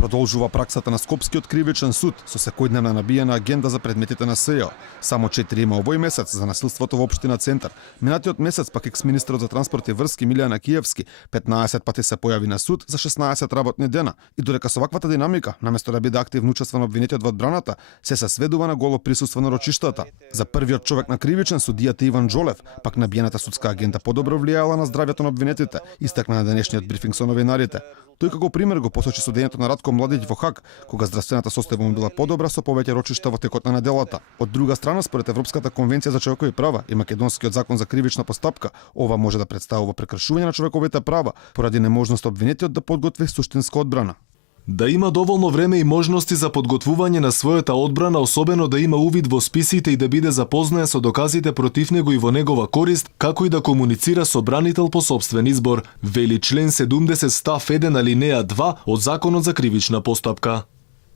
Продолжува праксата на Скопскиот кривичен суд со секојдневна набиена агенда за предметите на СЕО. Само 4 има овој месец за насилството во општина Центар. Минатиот месец пак екс-министерот за транспорт и врски Милијана Киевски 15 пати се појави на суд за 16 работни дена. И додека со ваквата динамика, наместо да биде активно учествуван обвинетиот во одбраната, се сведува на голо присуство на рочиштата. За првиот човек на кривичен судијата Иван Джолев, пак набиената судска агенда подобро влијала на здравјето на обвинетите, истакна на денешниот брифинг со новинарите. Тој како пример го посочи судењето на Радко Младиќ во Хаг, кога здравствената состојба му била подобра со повеќе рочишта во текот на неделата. Од друга страна, според Европската конвенција за човекови права и македонскиот закон за кривична постапка, ова може да представува прекршување на човековите права поради неможност обвинетиот да подготви суштинска одбрана. Да има доволно време и можности за подготвување на својата одбрана, особено да има увид во списите и да биде запознаен со доказите против него и во негова корист, како и да комуницира со бранител по сопствен избор, вели член 70 став 1 алинеја 2 од Законот за кривична постапка.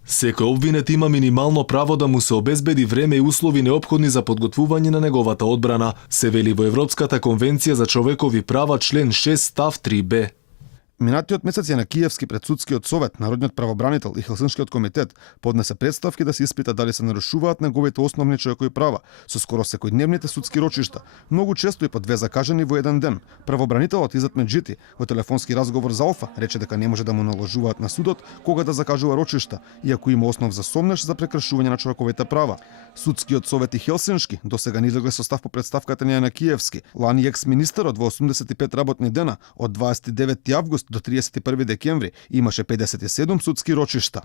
Секој обвинет има минимално право да му се обезбеди време и услови неопходни за подготвување на неговата одбрана, се вели во Европската конвенција за човекови права член 6 став 3б. Минатиот месец Јана Киевски пред судскиот совет, Народниот правобранител и Хелсиншкиот комитет поднесе представки да се испита дали се нарушуваат неговите основни човекови права со скоро секојдневните судски рочишта, многу често и по 2 закажани во еден ден. Правобранителот Изет Меджити во телефонски разговор за Алфа рече дека не може да му наложуваат на судот кога да закажува рочишта, иако има основ за сомнеш за прекршување на човековите права. Судскиот совет и Хелсиншки досега не излегле со став по представката на Јана Киевски. Лани екс-министерот во 85 работни дена од 29 август до 31 декември имаше 57 судски рочишта.